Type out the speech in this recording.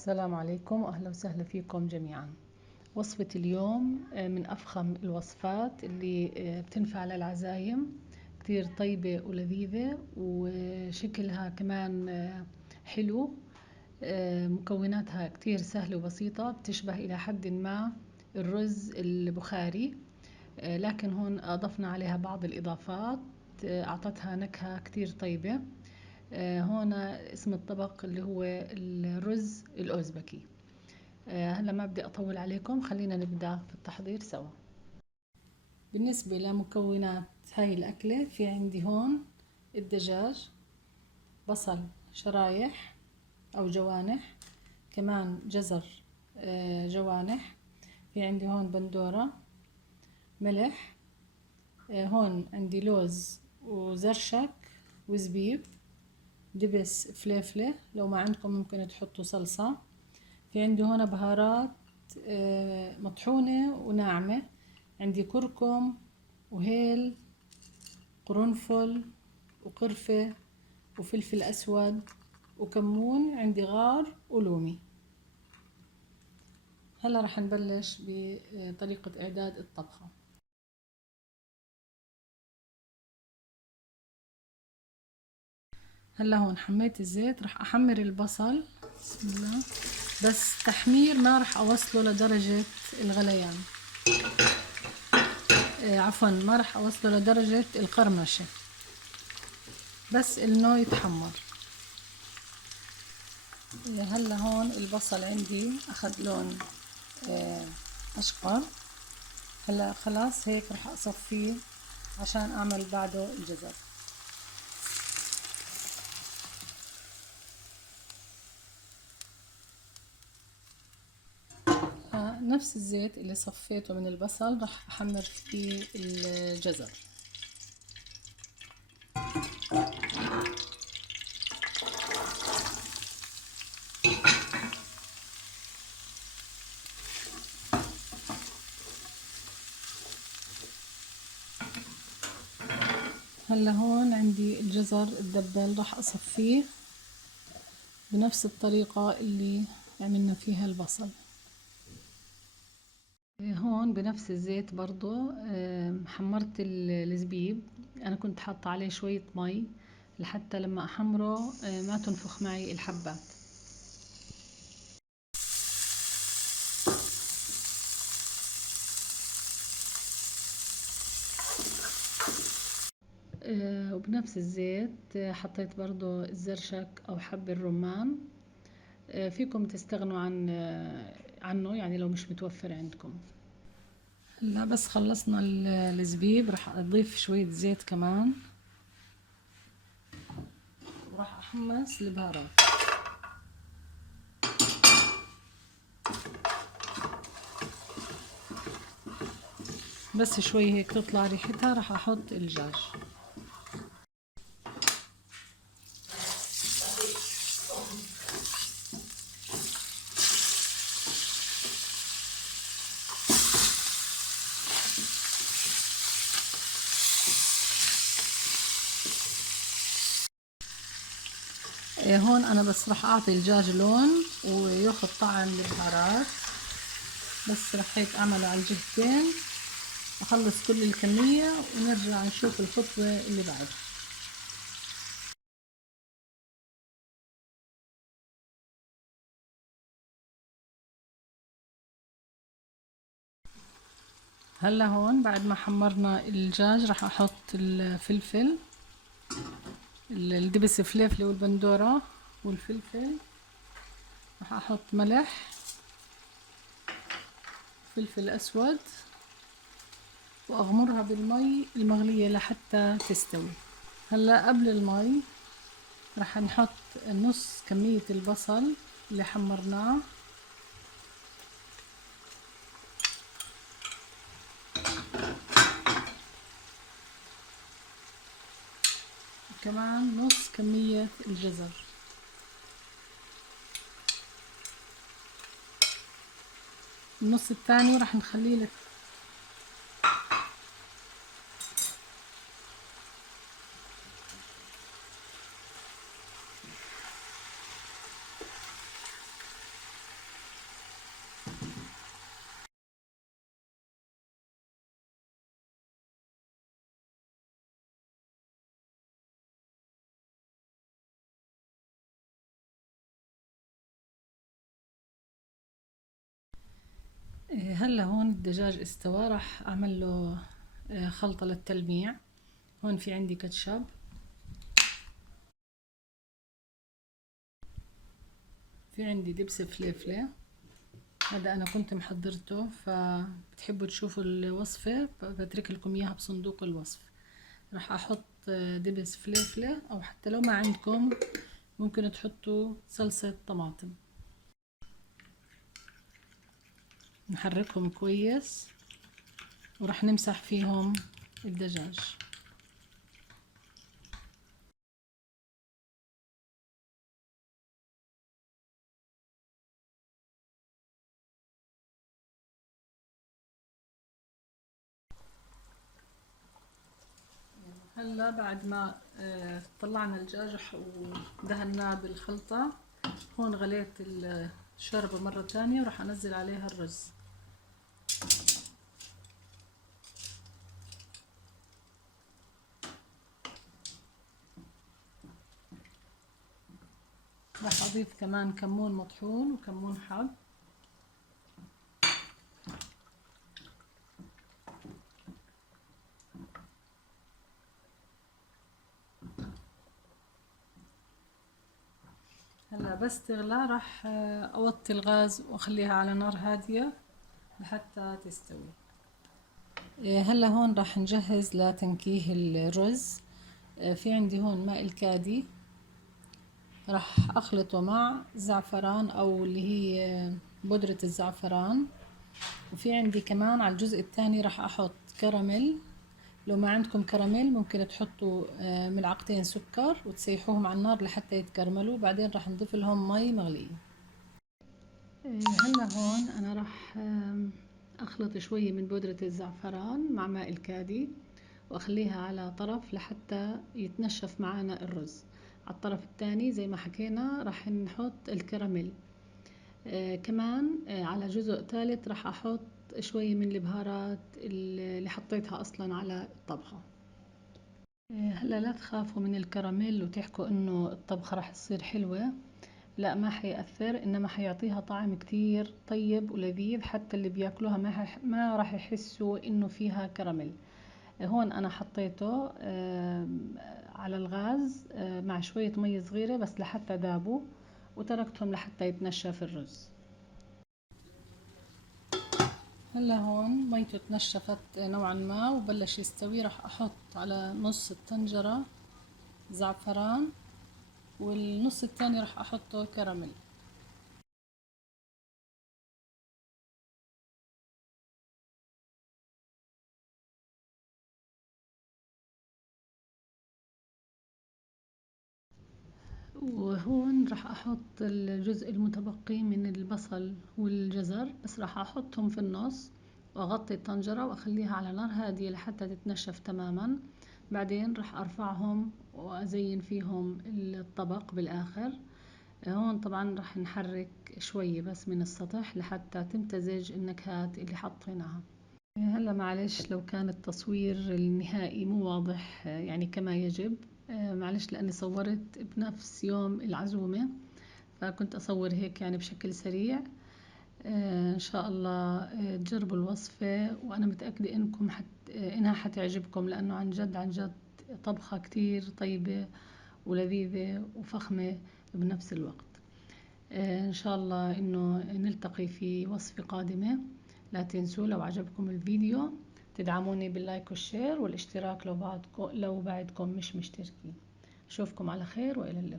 السلام عليكم وأهلا وسهلا فيكم جميعا. وصفة اليوم من أفخم الوصفات اللي بتنفع للعزايم، كتير طيبة ولذيذة وشكلها كمان حلو. مكوناتها كتير سهلة وبسيطة، بتشبه إلى حد ما الرز البخاري، لكن هون أضفنا عليها بعض الإضافات أعطتها نكهة كتير طيبة. هون اسم الطبق اللي هو الرز الأوزبكي. هلا ما بدي أطول عليكم، خلينا نبدأ في التحضير سوا. بالنسبة لمكونات هاي الأكلة، في عندي هون الدجاج، بصل شرايح أو جوانح، كمان جزر جوانح، في عندي هون بندورة، ملح، هون عندي لوز وزرشك وزبيب، دبس فليفلة، لو ما عندكم ممكن تحطوا صلصة. في عندي هون بهارات مطحونة وناعمة، عندي كركم وهيل، قرنفل وقرفة وفلفل أسود وكمون، عندي غار ولومي. هلا رح نبلش بطريقة إعداد الطبخة. هلا هون حميت الزيت، رح أحمر البصل، بسم الله، بس تحمير ما رح أوصله لدرجة الغليان، عفوا ما رح أوصله لدرجة القرمشة، بس إنه يتحمر. هلا هون البصل عندي أخذ لون أشقر. هلا خلاص هيك رح أصفيه عشان أعمل بعده الجزر. نفس الزيت اللي صفيته من البصل رح أحمر فيه الجزر. هلا هون عندي الجزر الدبل، رح أصفيه بنفس الطريقة اللي عملنا فيها البصل. هون بنفس الزيت برضو حمرت الزبيب. أنا كنت حاطة عليه شوية مي لحتى لما أحمره ما تنفخ معي الحبات. وبنفس الزيت حطيت برضو الزرشك أو حب الرمان. فيكم تستغنوا عنه يعني لو مش متوفر عندكم. هلا بس خلصنا الزبيب، رح أضيف شوية زيت كمان وراح أحمص البهارات. بس شوي هيك تطلع ريحتها راح أحط الدجاج. هون أنا بس راح أعطي الدجاج لون وياخد طعم البهارات، بس راح هيك أعمله على الجهتين، أخلص كل الكمية ونرجع نشوف الخطوة اللي بعد. هلا هون بعد ما حمرنا الدجاج راح أحط الفلفل، الدبس فليفلة والبندورة والفلفل، راح أحط ملح، فلفل أسود، وأغمرها بالمي المغلية لحتى تستوي. هلا قبل المي راح نحط نص كمية البصل اللي حمرناه، وكمان نص كمية الجزر. النص الثاني راح نخليه لك. هلا هون الدجاج استوى، راح اعمل له خلطة للتلميع. هون في عندي كاتشب، في عندي دبس فليفلة، هذا انا كنت محضرته، فبتحبوا تشوفوا الوصفة بترك لكم اياها بصندوق الوصف. راح احط دبس فليفلة، او حتى لو ما عندكم ممكن تحطوا صلصة طماطم. نحركهم كويس وراح نمسح فيهم الدجاج. هلا بعد ما طلعنا الدجاج ودهناه بالخلطة، هون غليت الشوربة مرة تانية وراح انزل عليها الرز. راح اضيف كمان كمون مطحون وكمون حب. هلا بس تغلى راح اوطي الغاز واخليها على نار هادية لحتى تستوي. هلا هون راح نجهز لتنكيه الرز. في عندي هون ماء الكادي، راح اخلطه مع زعفران او اللي هي بودرة الزعفران. وفي عندي كمان على الجزء الثاني راح احط كراميل. لو ما عندكم كراميل ممكن تحطوا ملعقتين سكر وتسيحوهم على النار لحتى يتكرملوا، بعدين راح نضيف لهم مي مغلية. هلا هون انا راح اخلط شوية من بودرة الزعفران مع ماء الكادي واخليها على طرف لحتى يتنشف معانا الرز. على الطرف الثاني زي ما حكينا راح نحط الكراميل. كمان على جزء ثالث راح احط شوية من البهارات اللي حطيتها اصلا على الطبخة. هلا لا تخافوا من الكراميل وتحكوا انه الطبخة راح تصير حلوة، لا ما حيأثر، انما حيعطيها طعم كتير طيب ولذيذ، حتى اللي بياكلوها ما راح يحسوا انه فيها كراميل. هون انا حطيته على الغاز مع شوية مية صغيرة بس لحتى ذابوا، وتركتهم لحتى يتنشف الرز. هلا هون ميته تنشفت نوعا ما وبلش يستوي، راح احط على نص الطنجرة زعفران والنص الثاني راح احطه كراميل. وهون راح احط الجزء المتبقي من البصل والجزر، بس راح احطهم في النص واغطي الطنجرة واخليها على نار هادية لحتى تتنشف تماما. بعدين راح ارفعهم وازين فيهم الطبق بالاخر. هون طبعا راح نحرك شوي بس من السطح لحتى تمتزج النكهات اللي حطيناها. هلا معلش لو كان التصوير النهائي مو واضح يعني كما يجب، معلش لأني صورت بنفس يوم العزومة، فكنت أصور هيك يعني بشكل سريع. إن شاء الله تجربوا الوصفة، وأنا متأكدة إنها حتعجبكم، لأنه عن جد عن جد طبخة كتير طيبة ولذيذة وفخمة بنفس الوقت. إن شاء الله إنه نلتقي في وصفة قادمة. لا تنسوا لو عجبكم الفيديو تدعموني باللايك والشير والاشتراك لو بعدكم مش مشتركين. أشوفكم على خير وإلى اللقاء.